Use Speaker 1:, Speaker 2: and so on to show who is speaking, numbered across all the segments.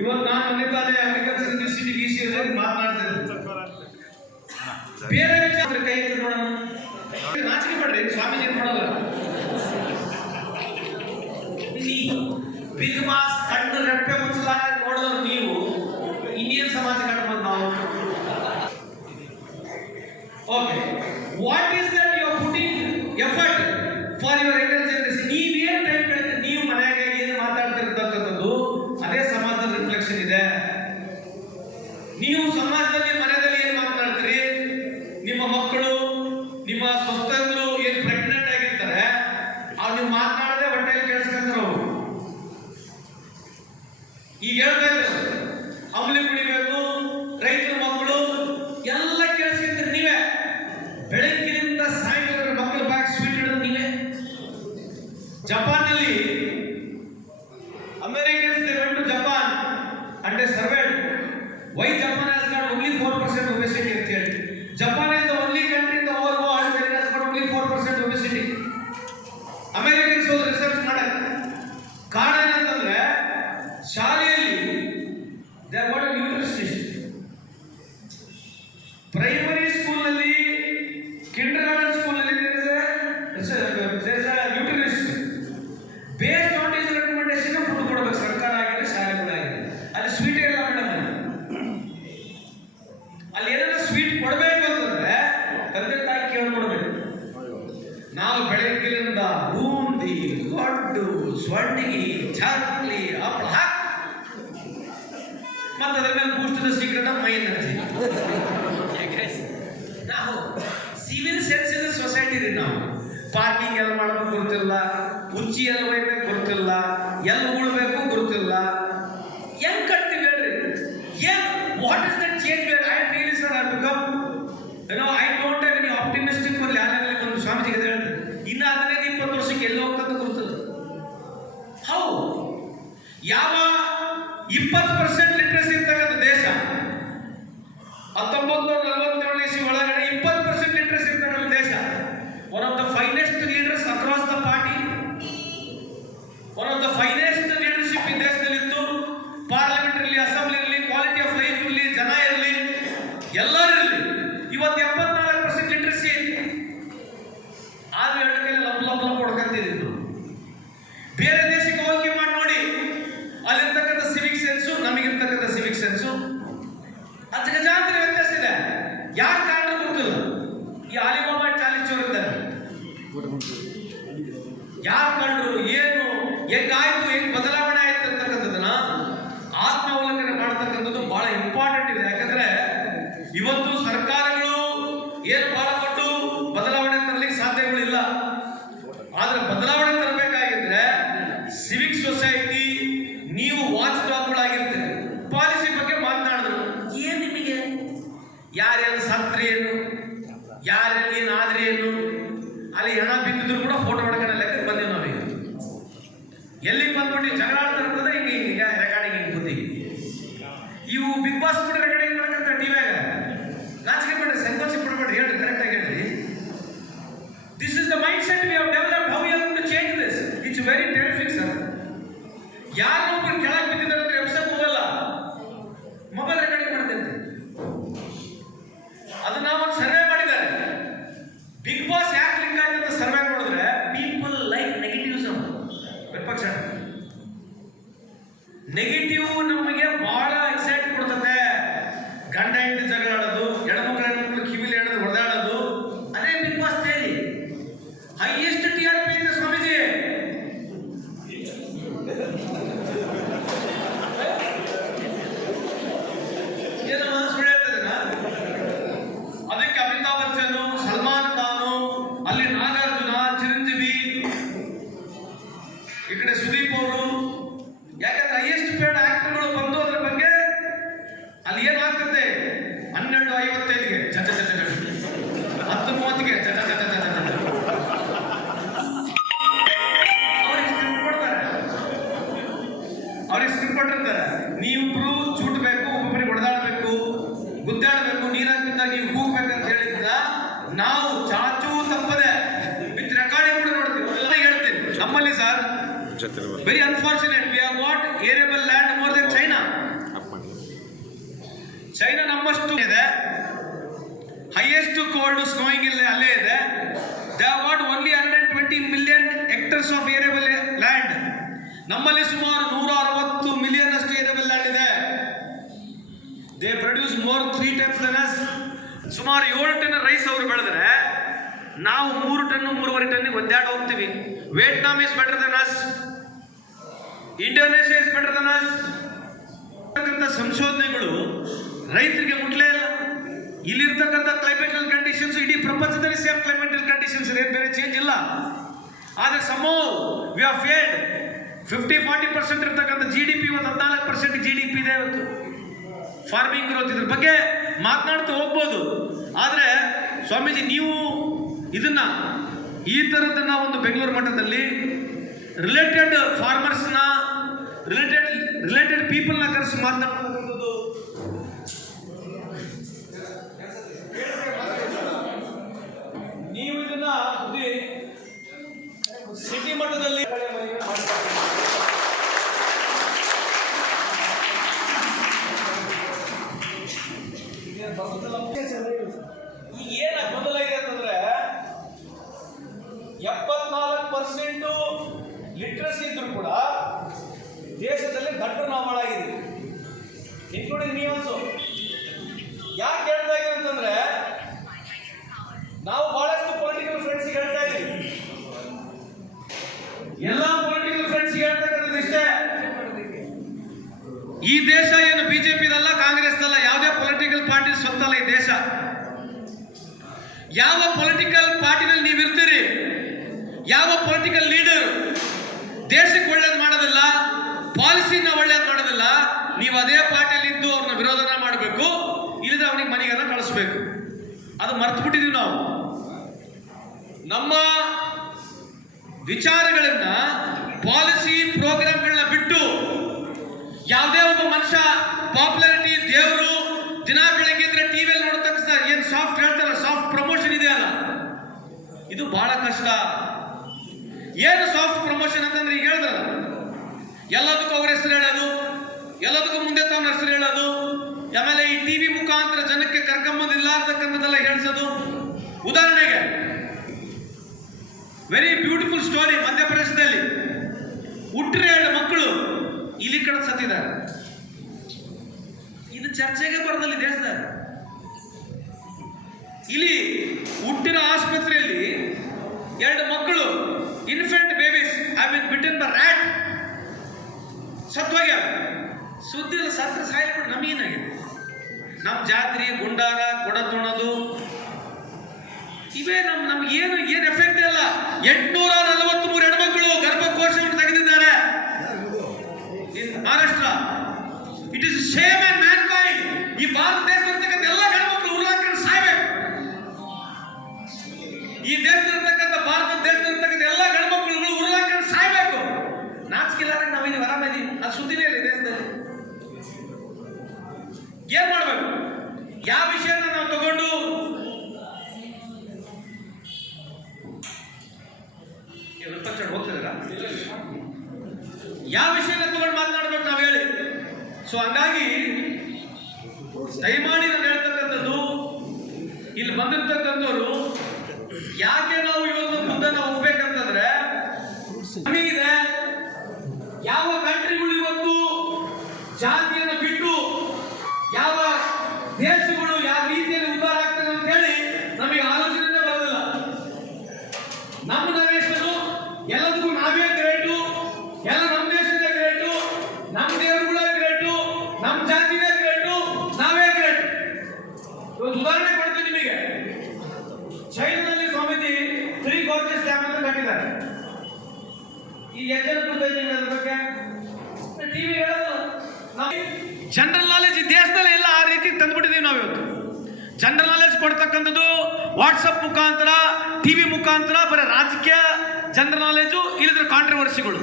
Speaker 1: ಇವತ್ತು ನಾನು Manipal agriculture university V C S ಮಾತನಾಡ್ತಿದ್ದೆ ಬೇರೆ ವಿಚಾರ ಕೈ ಎತ್ತಿ ನೋಡೋಣ ನಾಚಿಕೆ ಮಾಡ್ರಿ ಸ್ವಾಮೀಜಿ ನೋಡಲ್ಲ ಬಿಗ್ ಮಾಸ್ ಕಣ್ಣು ರೆಪ್ಪೆ ಮುಚ್ಚಲಾಗ ನಿಮ್ಮ ಸುತ್ತನ್ನು the secret of my energy ನಾವು ಸಿವಿಲ್ ಸೆನ್ಸ್ ಇನ್ ಸೊಸೈಟಿ ರೀ ನಾವು. ಪಾರ್ಕಿಂಗ್ ಎಲ್ಲ ಮಾಡಬೇಕು ಗೊತ್ತಿಲ್ಲ ಉಚ್ಚಿ ಎಲ್ಲಿ ಒಯ್ಬೇಕು ಗೊತ್ತಿಲ್ಲ ಎಲ್ಲಿ ಉಳ್ಬೇಕು ಗೊತ್ತಿಲ್ಲ আর তার very unfortunate. We have got arable land more than China. China ನಮ್ಮಷ್ಟು ಇದೆ. ಹೈಯೆಸ್ಟ್ ಕೋಲ್ಡ್ ಸ್ನೋಯಿಂಗ್ ಇಲ್ಲ ಅಲ್ಲೇ ಇದೆ. They what only hundred and twenty million hectares of arable land ನಮ್ಮಲ್ಲಿ ಸುಮಾರು ನೂರ ಅರವತ್ತು ಮಿಲಿಯನ್ ಅಷ್ಟು ಏರೇಬಲ್ ಲ್ಯಾಂಡ್ ಇದೆ. They produce more three types than ಸುಮಾರು ಏಳು ಟನ್ ರೈಸ್ ಅವರು ಬೆಳೆದ್ರೆ ನಾವು ಮೂರು ಟನ್, ಮೂರುವರೆ ಟನ್ನಿಗೆ ಒಂದೆರಡು ಹೋಗ್ತೀವಿ. Vietnam is better than us Indonesia is better than us ಸಂಶೋಧನೆಗಳು ರೈತರಿಗೆ ಮುಟ್ಲೇ ಇಲ್ಲ. ಇಲ್ಲಿರ್ತಕ್ಕಂಥ ಕ್ಲೈಮೇಟಲ್ ಕಂಡೀಷನ್ಸ್ ಇಡೀ ಪ್ರಪಂಚದಲ್ಲಿ ಸೇಮ್ ಕ್ಲೈಮೇಟಲ್ ಕಂಡೀಷನ್ಸ್ ಇದೆ. ಬೇರೆ ಚೇಂಜ್ ಇಲ್ಲ. ಆದರೆ ಸಮೋ we are failed fifty forty percent ಇರ್ತಕ್ಕಂಥ ಜಿ ಡಿ ಪಿ ಒಂದು ಹದಿನಾಲ್ಕು ಪರ್ಸೆಂಟ್ ಜಿ ಡಿ ಪಿ ಇದೆ ಇವತ್ತು. ಫಾರ್ಮಿಂಗ್ ಗ್ರೋತ್ ಇದ್ರ ಬಗ್ಗೆ ಮಾತನಾಡ್ತಾ ಹೋಗ್ಬೋದು. ಆದರೆ ಸ್ವಾಮೀಜಿ, ನೀವು ಇದನ್ನ ಈ ಥರದನ್ನ ಒಂದು ಬೆಂಗಳೂರು ಮಟ್ಟದಲ್ಲಿ ರಿಲೇಟೆಡ್ ಫಾರ್ಮರ್ಸ್ನ ರಿಲೇಟೆಡ್ ರಿಲೇಟೆಡ್ ಪೀಪಲ್ನ ಕರೆಸಿ ಮಾತನಾಡ್ತಕ್ಕಂಥದ್ದು ಯಾಕೆ ಹೇಳ್ತಾ ಇದ್ದೀನಿ ಅಂತಂದ್ರೆ, ನಾವು ಬಹಳಷ್ಟು ಪೊಲಿಟಿಕಲ್ ಫ್ರೆಂಡ್ಸ್ ಹೇಳ್ತಾ ಇದ್ದೀವಿ. ಎಲ್ಲ ಪೊಲಿಟಿಕಲ್ ಫ್ರೆಂಡ್ಸ್ ಹೇಳ್ತಕ್ಕಂಥದ್ದು ಇಷ್ಟೇ. ಈ ದೇಶ ಏನು ಬಿಜೆಪಿದಲ್ಲ, ಕಾಂಗ್ರೆಸ್ದಲ್ಲ, ಯಾವುದೇ ಪೊಲಿಟಿಕಲ್ ಪಾರ್ಟಿ ಸ್ವತ್ತಲ್ಲ ಈ ದೇಶ. ಯಾವ ಪೊಲಿಟಿಕಲ್ ಪಾರ್ಟಿನಲ್ಲಿ ನೀವು ಇರ್ತೀರಿ? ಯಾವ ಪೊಲಿಟಿಕಲ್ ಲೀಡರ್ ದೇಶಕ್ಕೆ ಒಳ್ಳೇದು ಮಾಡೋದಿಲ್ಲ ಪಾಲಿಸಿನ ಒಳ್ಳೇದು ಮಾಡೋದಿಲ್ಲ, ನೀವು ಅದೇ ಪಾರ್ಟಿಯಲ್ಲಿ ಇದ್ದು ಅವ್ರನ್ನ ವಿರೋಧನ ಮಾಡಬೇಕು. ಇಲ್ಲದ ಅವನಿಗೆ ಮನೆಗೆಲ್ಲ ಕಳಿಸ್ಬೇಕು. ಅದು ಮರ್ತು ಬಿಟ್ಟಿದೀವಿ ನಾವು. ನಮ್ಮ ವಿಚಾರಗಳನ್ನ ಪಾಲಿಸಿ ಪ್ರೋಗ್ರಾಮ್ಗಳನ್ನ ಬಿಟ್ಟು ಯಾವುದೇ ಒಬ್ಬ ಮನುಷ್ಯ ಪಾಪ್ಯುಲಾರಿಟಿ, ದೇವರು ದಿನ ಬೆಳಗ್ಗೆ ಇದ್ರೆ ಟಿವಿಯಲ್ಲಿ ಸರ್ ಏನು ಸಾಫ್ಟ್ ಹೇಳ್ತಾರ ಸಾಫ್ಟ್ ಪ್ರಮೋಷನ್ ಇದೆ ಅಲ್ಲ. ಇದು ಬಹಳ ಕಷ್ಟ. ಏನು ಸಾಫ್ಟ್ ಪ್ರಮೋಷನ್ ಅಂತಂದ್ರೆ ಈಗ ಹೇಳಿದ್ರಲ್ಲ ಎಲ್ಲದಕ್ಕೂ ಅವ್ರ ಹೆಸರು ಹೇಳೋದು, ಎಲ್ಲದಕ್ಕೂ ಮುಂದೆ ತಾವು ಹೆಸರು ಹೇಳೋದು ಆಮೇಲೆ ಈ ಟಿವಿ ಮುಖಾಂತರ ಜನಕ್ಕೆ ಕರ್ಕೊಂಬಂದು ಹೇಳಿಸೋದು ಹೇಳ್ಸೋದು? ಉದಾಹರಣೆಗೆ ವೆರಿ ಬ್ಯೂಟಿಫುಲ್ ಸ್ಟೋರಿ ಮಧ್ಯಪ್ರದೇಶದಲ್ಲಿ. ಹುಟ್ಟರೆ ಎರಡು ಮಕ್ಕಳು, ಇಲ್ಲಿ ಕಡೆ ಸತ್ತಿದ್ದಾರೆ. ಇದು ಚರ್ಚೆಗೆ ಬರೋದಲ್ಲಿ ದೇಶದಾಗ. ಇಲ್ಲಿ ಹುಟ್ಟಿನ ಆಸ್ಪತ್ರೆಯಲ್ಲಿ ಎರಡು ಮಕ್ಕಳು infant babies I mean bitten by rat ಸತ್ವಾಗ್ಯಾವ. ಸುದ್ದಿ ಇಲ್ಲ ಸತ್ರ ಸಾಯ್ಬಿಟ್ಟು ನಮಗೇನಾಗಿದೆ? ನಮ್ಮ ಜಾತ್ರೆ ಗುಂಡಾರ ಕೊಡ ತೊಣದು ಇವೇ ನಮ್ ನಮ್ಗೆ ಏನು ಏನು ಎಫೆಕ್ಟ್ ಇಲ್ಲ. ಎಂಟುನೂರ ನಲವತ್ತ್ ಮೂರು ಹೆಣ್ಮಕ್ಳು ಗರ್ಭಕೋಶವನ್ನು ತೆಗೆದಿದ್ದಾರೆ. Maharashtra. It is same mankind ಈ ಭಾರತ ದೇಶದಲ್ಲಿರ್ತಕ್ಕಂಥ ಜನರಲ್ ನಾಲೆಜ್ ಈ ದೇಶದಲ್ಲಿ ಇಲ್ಲ ಆ ರೀತಿ ತಂದ್ಬಿಟ್ಟಿದೀವಿ ನಾವು ಇವತ್ತು ಜನರಲ್ ನಾಲೆಜ್ ಕೊಡ್ತಕ್ಕಂಥದ್ದು ವಾಟ್ಸಪ್ ಮುಖಾಂತರ ಟಿ ವಿ ಮುಖಾಂತರ, ಬರೀ ರಾಜಕೀಯ ಜನರಲ್ ನಾಲೆಜು ಇಲ್ಲದ್ರ ಕಾಂಟ್ರವರ್ಸಿಗಳು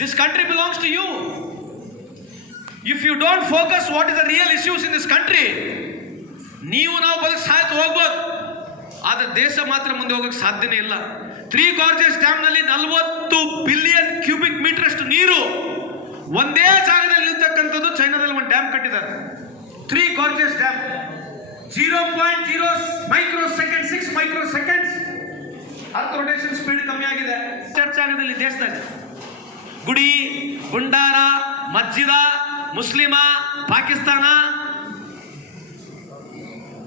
Speaker 1: this country belongs to you if you don't focus what is the real issues in this country ನೀವು ನಾವು ಬದುಕು ಸಾಯ್ತು ಹೋಗ್ಬೋದು. ಆದರೆ ದೇಶ ಮಾತ್ರ ಮುಂದೆ ಹೋಗೋಕ್ಕೆ ಸಾಧ್ಯನೇ ಇಲ್ಲ. ತ್ರೀ ಗಾರ್ಜಸ್ ಡ್ಯಾಮ್ನಲ್ಲಿ ನಲವತ್ತು ಬಿಲಿಯನ್ ಕ್ಯೂಬಿಕ್ ಮೀಟರ್ ಅಷ್ಟು ನೀರು ಒಂದೇ ಜಾಗದಲ್ಲಿ ನಿಲ್ತಕ್ಕಂಥದ್ದು ಚೈನಾದಲ್ಲಿ ಒಂದು ಡ್ಯಾಮ್ ಕಟ್ಟಿದ್ದಾರೆ. Three Gorges Dam zero point zero microsecond six microseconds earth rotation speed ಕಮ್ಮಿ ಆಗಿದೆ. ಚರ್ಚ್ ಆಗೋದಿಲ್ಲ ದೇಶದಲ್ಲಿ. ಗುಡಿ ಗುಂಡಾರ ಮಜ್ಜಿದ ಮುಸ್ಲಿಮ, ಪಾಕಿಸ್ತಾನ,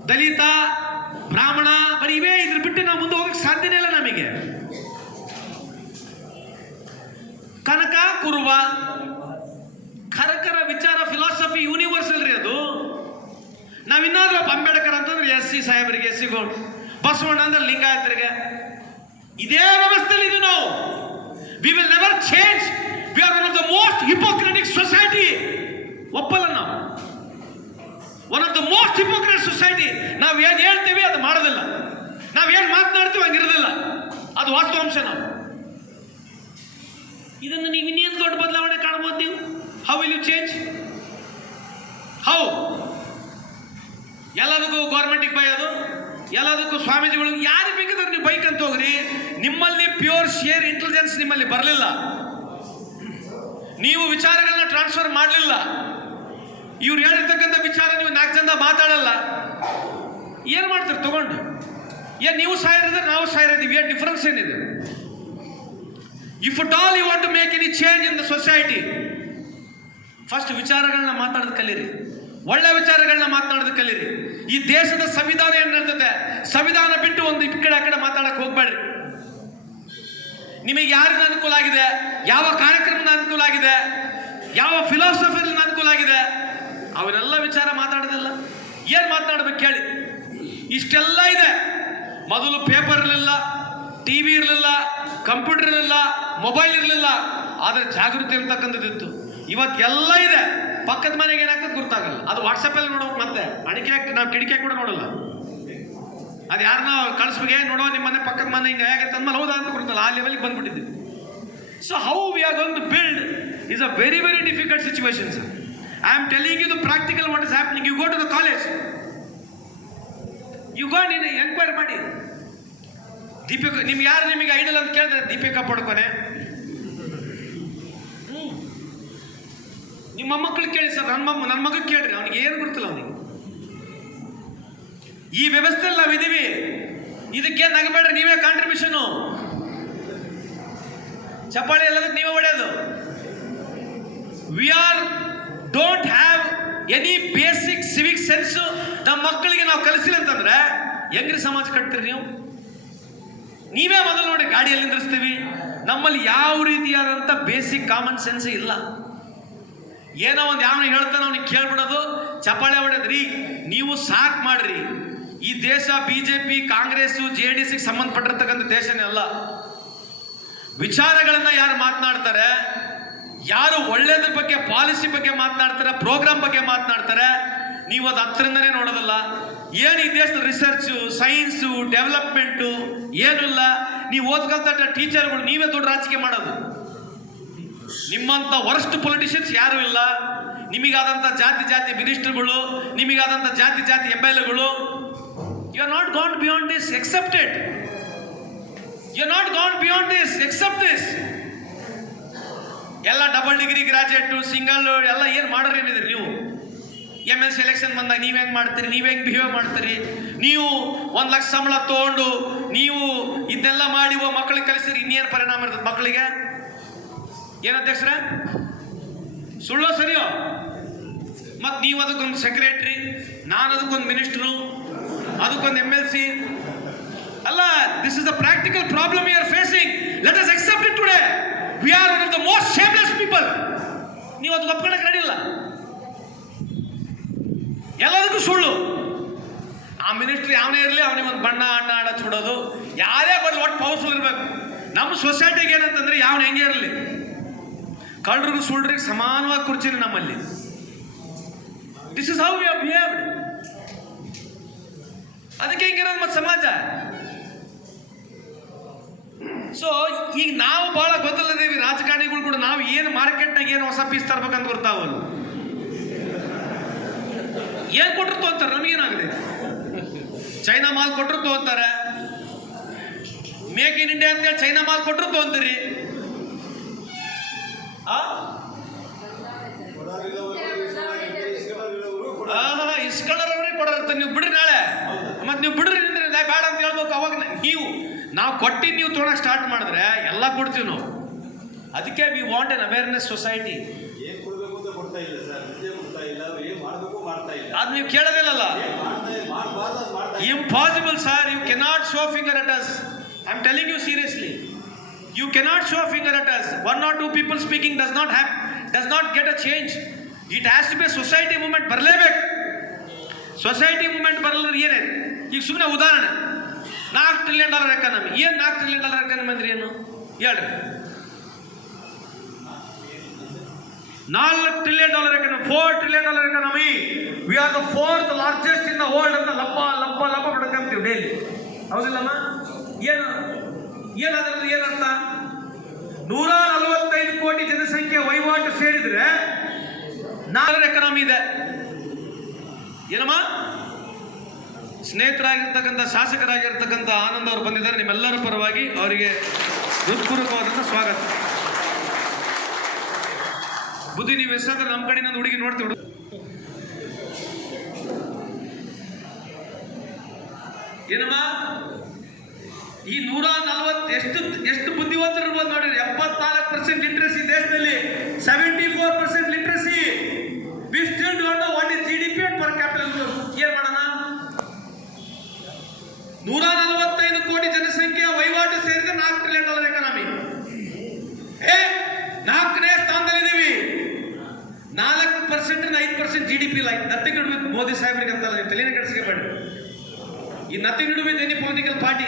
Speaker 1: ದಲಿತ, ಬ್ರಾಹ್ಮಣ, ಬರೀ ಇವೇ ಇದ್ರ ಬಿಟ್ಟು ನಾವು ಮುಂದೆ ಹೋಗಕ್ಕೆ ಸಾಧ್ಯನೇ ಇಲ್ಲ ನಮಗೆ. ಕನಕ, ಕುರುಬ ಕರಕರ ವಿಚಾರ ಫಿಲಾಸಫಿ ಯೂನಿವರ್ಸಲ್ ರೀ ಅದು. ನಾವಿನ್ನಾದ್ರೂ ಅಂಬೇಡ್ಕರ್ ಅಂತಂದ್ರೆ ಎಸ್ ಸಿ ಸಾಹೇಬರಿಗೆ, ಎಸ್ ಸಿ ಗೌಡ್, ಬಸವಣ್ಣ ಅಂದ್ರೆ ಲಿಂಗಾಯತರಿಗೆ. ಇದೇ ವ್ಯವಸ್ಥೆಯಲ್ಲಿ ಇದು ನಾವು. We will never change we are one of the most hypocritic society ಒಪ್ಪಲ್ಲ ನಾವು. One of the most hypocrite society ನಾವು ಏನು ಹೇಳ್ತೀವಿ ಅದು ಮಾಡೋದಿಲ್ಲ. ನಾವು ಏನು ಮಾತನಾಡ್ತೀವಿ ಹಂಗಿರೋದಿಲ್ಲ. ಅದು ವಾಸ್ತವಾಂಶ ನಾವು. ಇದನ್ನು ನೀವು ಇನ್ನೇನು ದೊಡ್ಡ ಬದಲಾವಣೆ ಕಾಣ್ಬೋದು ನೀವು? How will you change how ಎಲ್ಲದಕ್ಕೂ ಗೌರ್ಮೆಂಟಿಗೆ ಬೈಯೋದು? ಎಲ್ಲದಕ್ಕೂ ಸ್ವಾಮೀಜಿಗಳು ಯಾರಿಗೆ ಬೇಕಿದ್ರು ನೀವು ಬೈಕ್ ಅಂತ ಹೋಗ್ರಿ. ನಿಮ್ಮಲ್ಲಿ ಪ್ಯೂರ್ ಶೇರ್ ಇಂಟೆಲಿಜೆನ್ಸ್ ನಿಮ್ಮಲ್ಲಿ ಬರಲಿಲ್ಲ. ನೀವು ವಿಚಾರಗಳನ್ನ ಟ್ರಾನ್ಸ್ಫರ್ ಮಾಡಲಿಲ್ಲ. ಇವ್ರು ಹೇಳಿರ್ತಕ್ಕಂಥ ವಿಚಾರ ನೀವು ನಾಲ್ಕು ಜನ ಮಾತಾಡಲ್ಲ. ಏನು ಮಾಡ್ತೀರಿ ತಗೊಂಡು? ಏನು ನೀವು ಸಾಯಿರಿದ್ರೆ ನಾವು ಸಾಯಿರಿದ್ದೀವಿ. ಏನು ಡಿಫ್ರೆನ್ಸ್ ಏನಿದೆ? If at all you want to make any change in the society first ವಿಚಾರಗಳನ್ನ ಮಾತಾಡೋದು ಕಲೀರಿ. ಒಳ್ಳೆ ವಿಚಾರಗಳನ್ನ ಮಾತನಾಡೋದು ಕಲೀರಿ. ಈ ದೇಶದ ಸಂವಿಧಾನ ಏನು ನಡೆದಿದೆ ಸಂವಿಧಾನ ಬಿಟ್ಟು ಒಂದು ಈ ಕಡೆ ಆ ಕಡೆ ಮಾತಾಡಕ್ಕೆ ಹೋಗ್ಬೇಡ್ರಿ. ನಿಮಗೆ ಯಾರಿಂದ ಅನುಕೂಲ ಆಗಿದೆ? ಯಾವ ಕಾರ್ಯಕ್ರಮದ ಅನುಕೂಲ ಆಗಿದೆ? ಯಾವ ಫಿಲಾಸಫಿಯಿಂದ ಅನುಕೂಲ ಆಗಿದೆ? ಅವರೆಲ್ಲ ವಿಚಾರ ಮಾತಾಡೋದಿಲ್ಲ. ಏನು ಮಾತನಾಡ್ಬೇಕು ಕೇಳಿ. ಇಷ್ಟೆಲ್ಲ ಇದೆ. ಮೊದಲು ಪೇಪರ್ ಇರಲಿಲ್ಲ ಟಿ ವಿ ಇರಲಿಲ್ಲ ಕಂಪ್ಯೂಟರ್ ಇರಲಿಲ್ಲ ಮೊಬೈಲ್ ಇರಲಿಲ್ಲ. ಆದರೆ ಜಾಗೃತಿ ಇರ್ತಕ್ಕಂಥದ್ದಿತ್ತು ಇವತ್ತೆಲ್ಲ ಇದೆ. ಪಕ್ಕದ ಮನೆಗೆ ಏನಾಗ್ತದೆ ಗೊತ್ತಾಗಲ್ಲ ಅದು ವಾಟ್ಸಪ್ಪಲ್ಲಿ ನೋಡೋಕೆ ಮತ್ತೆ. ಹಾಕಿ ನಾವು ಕಿಡಿಕೆ ಕೂಡ ನೋಡಲ್ಲ. ಅದು ಯಾರನ್ನ ಕಳಿಸ್ಬೇಕೆ ನೋಡೋ ನಿಮ್ಮ ಮನೆ ಪಕ್ಕದ ಮನೆ ಹಿಂಗೆ ಹೇಗೈತೆ ಅಂದ್ಮೇಲೆ ಹೌದಾ ಅಂತ ಗೊತ್ತಲ್ಲ ಆ ಲೆವೆಲ್ಗೆ ಬಂದ್ಬಿಟ್ಟಿದ್ದೆ. So how we are going to build is a very very difficult situation sir I am telling you practical what is happening you go to the college you go ನೀನು ಎಂಕ್ವೈರ್ ಮಾಡಿ ದೀಪಿಕಾ ನಿಮ್ಗೆ ಯಾರು ನಿಮಗೆ ಐಡಲ್ ಅಂತ ಕೇಳಿದ್ರೆ ದೀಪಿಕಾ ಪಡ್ಕೊನೆ ಹ್ಮ್. ನಿಮ್ಮ ಮೊಮ್ಮಕ್ಕಳು ಕೇಳಿ ಸರ್ ನನ್ನ ಮಮ್ಮ ನನ್ನ ಮಗ ಕೇಳ್ರಿ, ಅವನಿಗೆ ಏನು ಗೊತ್ತಿಲ್ಲ ಅವನಿಗೆ. ಈ ವ್ಯವಸ್ಥೆಯಲ್ಲಿ ನಾವಿದ್ದೀವಿ. ಇದಕ್ಕೆ ನಗಬೇಡ್ರಿ ನೀವೇ ಕಾಂಟ್ರಿಬ್ಯೂಷನು ಚಪ್ಪಾಳೆ ಎಲ್ಲದಕ್ಕೆ ನೀವೇ ಹೊಡೆಯೋದು. We are don't have any basic civic sense ನಮ್ಮ ಮಕ್ಕಳಿಗೆ ನಾವು ಕಲಿಸಿಲ್ಲ ಅಂತಂದ್ರೆ, ಹೆಂಗ್ರಿ ಸಮಾಜ ಕಟ್ತೀರಿ ನೀವು? ನೀವೇ ಮೊದಲು ನೋಡಿ ಗಾಡಿಯಲ್ಲಿ ನಿಂದ್ರಿಸ್ತೀವಿ. ನಮ್ಮಲ್ಲಿ ಯಾವ ರೀತಿಯಾದಂಥ ಬೇಸಿಕ್ ಕಾಮನ್ ಸೆನ್ಸ್ ಇಲ್ಲ. ಏನೋ ಒಂದು ಯಾವನು ಹೇಳ್ತಾನೆ ಅವ್ನಿಗೆ ಕೇಳ್ಬಿಡೋದು. ಚಪ್ಪಾಳೆ ಹೊಡೆದ್ರಿ ನೀವು ಸಾಕ್ ಮಾಡ್ರಿ. ಈ ದೇಶ B J P Congress, J D ಸಿಗೆ ಸಂಬಂಧಪಟ್ಟಿರ್ತಕ್ಕಂಥ ದೇಶನೇ ಅಲ್ಲ. ವಿಚಾರಗಳನ್ನ ಯಾರು ಮಾತನಾಡ್ತಾರೆ? ಯಾರು ಒಳ್ಳೆಯದ್ರ ಬಗ್ಗೆ, ಪಾಲಿಸಿ ಬಗ್ಗೆ ಮಾತನಾಡ್ತಾರೆ, ಪ್ರೋಗ್ರಾಮ್ ಬಗ್ಗೆ ಮಾತನಾಡ್ತಾರೆ? ನೀವು ಅದು ಹತ್ರಿಂದನೇ ನೋಡೋದಲ್ಲ. ಏನು ಈ ದೇಶದ ರಿಸರ್ಚು ಸೈನ್ಸು ಡೆವಲಪ್ಮೆಂಟು ಏನೂ ಇಲ್ಲ. ನೀವು ಓದ್ಕೊಳ್ತಾ ಟೀಚರ್ಗಳು ನೀವೇ ದೊಡ್ಡ ರಾಜಕೀಯ ಮಾಡೋದು. ನಿಮ್ಮಂಥ ವರ್ಸ್ಟ್ ಪೊಲಿಟಿಷಿಯನ್ಸ್ ಯಾರೂ ಇಲ್ಲ. ನಿಮಗಾದಂಥ ಜಾತಿ ಜಾತಿ ಮಿನಿಸ್ಟರ್ಗಳು ನಿಮಗಾದಂಥ ಜಾತಿ ಜಾತಿ ಎಂ ಎಲ್ ಎಗಳು you are not gone beyond this excepted you are not gone beyond this except this ಎಲ್ಲ ಡಬಲ್ ಡಿಗ್ರಿ ಗ್ರಾಜುಯೇಟು ಸಿಂಗಲ್ ಎಲ್ಲ ಏನು ಮಾಡೋರು ಏನಿದ್ರಿ ನೀವು? ಎಂ ಎಲ್ ಸಿ ಬಂದಾಗ ನೀವು ಹೆಂಗೆ ಮಾಡ್ತೀರಿ? ನೀವು ಹೆಂಗೆ ಬಿಹೇವ್ ಮಾಡ್ತೀರಿ? ನೀವು ಒಂದು ಲಕ್ಷ ಸಂಬಳ ತೊಗೊಂಡು ನೀವು ಇದನ್ನೆಲ್ಲ ಮಾಡಿ ಮಕ್ಕಳಿಗೆ ಕಲಿಸಿದ್ರೆ ಇನ್ನೇನು ಪರಿಣಾಮ ಇರ್ತದೆ ಮಕ್ಕಳಿಗೆ ಏನು ಅಧ್ಯಕ್ಷರ? ಸುಳ್ಳು ಸರಿಯೋ? ಮತ್ತು ನೀವು ಅದಕ್ಕೊಂದು ಸೆಕ್ರೆಟ್ರಿ ನಾನು ಅದಕ್ಕೊಂದು ಮಿನಿಸ್ಟ್ರು ಅದಕ್ಕೊಂದು ಎಂ ಎಲ್ ಸಿ ಅಲ್ಲ this is the practical problem you are facing let us accept it today we are one of the most shameless people ನೀವು ಅದಕ್ಕೆ ಒಪ್ಕೊಳ್ಳೋಕೆ ರೆಡಿ ಇಲ್ಲ? ಎಲ್ಲದಕ್ಕೂ ಸುಳ್ಳು. ಆ ಮಿನಿಸ್ಟ್ರಿ ಯಾವನೇ ಇರಲಿ ಅವನಿಗೆ ಒಂದು ಬಣ್ಣ, ಅಣ್ಣ ಆಡ ಚುಡೋದು ಯಾರೇ ಬರಲಿ, ಒಟ್ಟು ಪವರ್ಫುಲ್ ಇರಬೇಕು. ನಮ್ಮ ಸೊಸೈಟಿಗೆ ಏನಂತಂದ್ರೆ ಯಾವನ ಹೆಂಗೆ ಇರಲಿ ಕಳ್ಳರಿಗೂ ಸುಳ್ಳ್ರಿಗೆ ಸಮಾನವಾಗಿ ಕುರ್ಚಿನಿ ನಮ್ಮಲ್ಲಿ. This is how you behaved ಅದಕ್ಕೆ ಹಿಂಗಿರೋದು ಮತ್ತೆ ಸಮಾಜ. ಸೊ ಈಗ ನಾವು ಬಹಳ ಗೊತ್ತಲ್ಲದೇವಿ ರಾಜಕಾರಣಿಗಳು ಕೂಡ ನಾವು ಏನು ಮಾರ್ಕೆಟ್ನಾಗ ಏನು ಹೊಸ ಪೀಸ್ ತರ್ಬೇಕಂತ ಗೊತ್ತಾವಲ್ಲ ಏನು ಕೊಟ್ಟರು ತೋತಾರೆ? ನಮಗೇನಾಗಿದೆ ಚೈನಾ ಮಾಲ್ ಕೊಟ್ಟರು ತೋತಾರೆ. ಮೇಕ್ ಇನ್ ಇಂಡಿಯಾ ಅಂತೇಳಿ ಚೈನಾ ಮಾಲ್ ಕೊಟ್ಟರು ತೋಂತೀರಿ. ನೀವು ಬಿಡ್ರಿ ನಾಳೆ. ಮತ್ತೆ ನೀವು ಬಿಡ್ರಿ ಅಂದ್ರೆ ಬೇಡ ಅಂತ ಹೇಳ್ಬೇಕು ಅವಾಗ ನೀವು. ನಾವು ಕೊಟ್ಟಿ ನೀವು ತೊಗೊಳಕ್ ಸ್ಟಾರ್ಟ್ ಮಾಡಿದ್ರೆ ಎಲ್ಲ ಕೊಡ್ತೀವಿ ನಾವು. ಅದಕ್ಕೆ
Speaker 2: we want an awareness society
Speaker 1: ಅದು ನೀವು
Speaker 2: ಕೇಳೋದಿಲ್ಲ
Speaker 1: impossible sir you cannot show finger at us I am telling you seriously you cannot show finger at us one or two people speaking does not hap does not get a change it has to be society movement ಬರಲೇಬೇಕು. Society movement ಬರಲ್ಲ ಏನೇನು ಈಗ ಸುಮ್ಮನೆ ಉದಾಹರಣೆ. ನಾಲ್ಕು trillion dollar economy ಏನು ನಾಲ್ಕು trillion dollar economy ಅಂದ್ರೆ ಏನು? ಹೇಳ್ರಿ. ನಾಲ್ಕು trillion dollar economy four trillion dollar economy we are the fourth largest in the world ಅಂತ ಲಪ್ಪ ಲಪ್ಪ ಲಪ್ಪ ಬಿಡ್ಕಂತೀವಿ ಡೈಲಿ ಹೌದಿಲ್ಲಮ್ಮ? ಏನು ಏನಾದ್ರೂ ಏನಂತ ನೂರ ನಲವತ್ತೈದು ಕೋಟಿ ಜನಸಂಖ್ಯೆ ವಹಿವಾಟು ಸೇರಿದ್ರೆ ನಾಲ್ಕು ಎಕನಾಮಿ ಇದೆ. ಏನಮ್ಮ? ಸ್ನೇಹಿತರಾಗಿರ್ತಕ್ಕಂಥ, ಶಾಸಕರಾಗಿರ್ತಕ್ಕಂಥ ಆನಂದ್ ಅವರು ಬಂದಿದ್ದಾರೆ. ನಿಮ್ಮೆಲ್ಲರ ಪರವಾಗಿ ಅವರಿಗೆ ಹೃತ್ಪೂರ್ವಕವಾದಂಥ ಸ್ವಾಗತ. ಬುದ್ಧಿ ನೀವು ಎಷ್ಟಾದ್ರೆ ನಮ್ಮ ಕಡೆ ಒಂದು ಹುಡುಗಿ ನೋಡ್ತೀವಿ ಏನಮ್ಮ? ಈ ನೂರ ನಲ್ವತ್ತು ಎಷ್ಟು ಎಷ್ಟು ಬುದ್ಧಿವಂತರು ಇರ್ಬೋದು ನೋಡ್ರಿ ಎಪ್ಪತ್ನಾಲ್ಕು ಪರ್ಸೆಂಟ್ ಲಿಟ್ರಸಿ ದೇಶದಲ್ಲಿ seventy four percent literacy we still don't know what is G D P and per capital ಏನ್ ಮಾಡೋಣ ನೂರ ನಲವತ್ತೈದು ಕೋಟಿ ಜನಸಂಖ್ಯೆ ವಹಿವಾಟು ಸೇರಿದ್ರೆ ನಾಲ್ಕು ಟ್ರಿಲಿಯನ್ ಡಾಲರ್ ಎಕಾನಮಿ ನಾಲ್ಕನೇ ಸ್ಥಾನದಲ್ಲಿದ್ದೀವಿ. ನಾಲ್ಕು ಪರ್ಸೆಂಟ್ ಐದು percent G D P like nothing with Modi ಸಾಹೇಬ್ರಿಗೆ ಅಂತಲ್ಲ ನೀವು ತಲೆನೇ ಕೆಡಿಸ್ಕೋಬೇಡಿ ಈ nothing do with any political party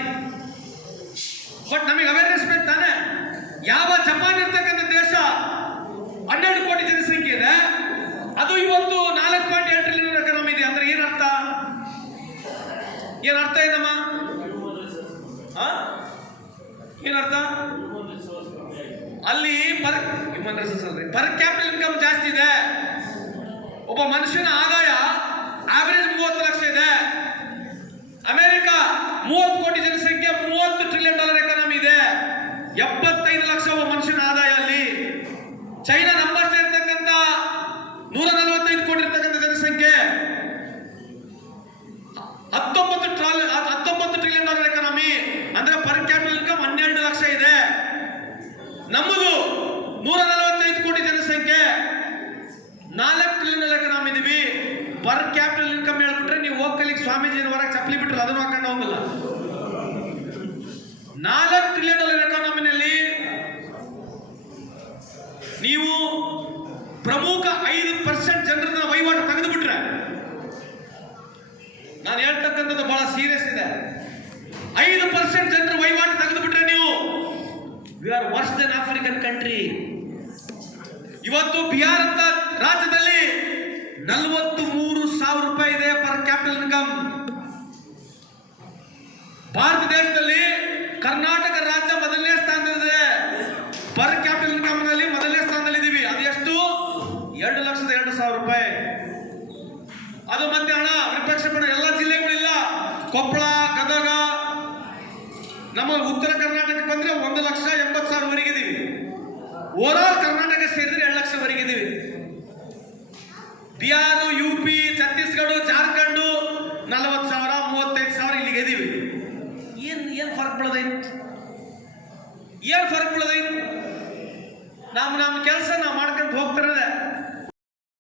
Speaker 1: but ನಮಗೆ ಅವೇರ್ನೆಸ್ ಬೇಕು ತಾನೆ. ಯಾವ ಜಪಾನ್ ಇರ್ತಕ್ಕಂಥ ದೇಶ ಹನ್ನೆರಡು ಕೋಟಿ ಜನಸಂಖ್ಯೆ ಇದೆ. ಅದು ಇವತ್ತು ನಾಲ್ಕು ಪಾಯಿಂಟ್ ಎರಡು ಟ್ರಿಲಿಯನ್ ಎಕಾನಮಿ ಇದೆ ಅಂದ್ರೆ ಏನರ್ಥ? ಏನರ್ಥ ಏನಮ್ಮ? ಆ? ಏನರ್ಥ? ಅಲ್ಲಿ per human resource per capital income ಜಾಸ್ತಿ ಇದೆ. ಒಬ್ಬ ಮನುಷ್ಯನ ಆದಾಯ ಆವರೇಜ್ ಮೂವತ್ತು ಲಕ್ಷ ಇದೆ. ಅಮೆರಿಕ ಮೂವತ್ತು ಕೋಟಿ ಜನಸಂಖ್ಯೆ ಮೂವತ್ತು ಟ್ರಿಲಿಯನ್ ಡಾಲರ್ ಎಕಾನಮಿ ಇದೆ ಎಪ್ಪತ್ತೈದು ಲಕ್ಷ ಒಬ್ಬ ಮನುಷ್ಯನ ಆದಾಯ ಅಲ್ಲಿ ಚೈನಾ ನಮ್ಮಷ್ಟೇ ಇರ್ತಕ್ಕಂಥ ನೂರ ನಲವತ್ತೈದು ಕೋಟಿ ಇರ್ತಕ್ಕಂಥ ಜನಸಂಖ್ಯೆ ಹತ್ತೊಂಬತ್ತು ಟ್ರಾಲ್ ಹತ್ತೊಂಬತ್ತು ಟ್ರಿಲಿಯನ್ ಡಾಲರ್ ಎಕಾನಮಿ ಅಂದ್ರೆ ಪರ್ ಕ್ಯಾಪಿಟಲ್ ಇನ್ಕಮ್ ಹನ್ನೆರಡು ಲಕ್ಷ ಇದೆ ನಮ್ಮದು ನೂರ ನಲವತ್ತೈದು ಕೋಟಿ ಜನಸಂಖ್ಯೆ. ನಾಲ್ಕು ಟ್ರಿಲಿಯನ್ ಎಕನಾಮಿ ನಾವಿದ್ದೀವಿ ಪರ್ ಕ್ಯಾಪಿಟಲ್ ಇನ್ಕಮ್ ಹೇಳ್ಬಿಟ್ರೆ ನೀವು ಹೋಗ್ಕಲಿಕ್ಕೆ ಸ್ವಾಮೀಜಿ ಹೊರಗೆ ಚಪ್ಪಲಿ ಬಿಟ್ರೆ ಅದನ್ನು ಹಾಕೊಂಡು ಹೋಗಲ್ಲ. ನಾಲ್ಕು ಟ್ರಿಲಿಯನ್ ಡಾಲರ್ ಎಕಾನಮಿನಲ್ಲಿ ನೀವು ಪ್ರಮುಖ ಐದು ಪರ್ಸೆಂಟ್ ಜನರನ್ನ ವಹಿವಾಟು ತೆಗೆದು ಬಿಟ್ರೆ ನಾನು ಹೇಳ್ತಕ್ಕಂಥದ್ದು ಬಹಳ ಸೀರಿಯಸ್ ಇದೆ. ಐದು ಪರ್ಸೆಂಟ್ ಜನರ ವಹಿವಾಟು ತೆಗೆದು ಬಿಟ್ರೆ ನೀವು we are worse than African country ಇವತ್ತು ಬಿಹಾರ್ ಅಂತ ರಾಜ್ಯದಲ್ಲಿ ನಲವತ್ತು ಮೂರು ಸಾವಿರ ರೂಪಾಯಿ ಇದೆ ಪರ್ ಕ್ಯಾಪಿಟಲ್ ಇನ್ಕಮ್ ಭಾರತ ದೇಶದಲ್ಲಿ ಕರ್ನಾಟಕ ರಾಜ್ಯ ಮೊದಲನೇ ಸ್ಥಾನದಲ್ಲಿದೆ. ಪರ್ ಕ್ಯಾಪಿಟಲ್ ಇನ್ಕಮ್ನಲ್ಲಿ ಮೊದಲನೇ ಸ್ಥಾನದಲ್ಲಿದ್ದೀವಿ. ಅದು ಎಷ್ಟು? ಎರಡು ಲಕ್ಷದ ಎರಡು ಸಾವಿರ ರೂಪಾಯಿ. ಅದು ಮತ್ತೆ ಹಣ ವಿಪಕ್ಷ ಎಲ್ಲ ಜಿಲ್ಲೆಗಳಿಲ್ಲ. ಕೊಪ್ಪಳ, ಗದಗ, ನಮ್ಮ ಉತ್ತರ ಕರ್ನಾಟಕಕ್ಕೆ ಬಂದ್ರೆ ಒಂದು ಲಕ್ಷ ಎಂಬತ್ತು ಸಾವಿರವರೆಗೆ ಇದೀವಿ. ಓವರ್ ಆಲ್ ಕರ್ನಾಟಕ ಸೇರಿದ್ರೆ ಎರಡು ಲಕ್ಷವರೆಗೆ ಇದೀವಿ. ಬಿಹಾರ ಯು ಪಿ ಛತ್ತೀಸ್ಗಢ, ಜಾರ್ಖಂಡ್ ನಲವತ್ತು ಸಾವಿರ, ಮೂವತ್ತೈದು ಸಾವಿರ ಇಲ್ಲಿಗೆ ಇದೀವಿ. ಏನ್ ಏನ್ ಫರ್ಕ್ ಬೀಳದೈತಿ ಏನ್ ಫರ್ಕ್ ಬೀಳದೈತಿ ನಾವು ನಮ್ಮ ಕೆಲಸ ನಾವು ಮಾಡ್ಕೊಂಡು ಹೋಗ್ತಿರೋದೆ.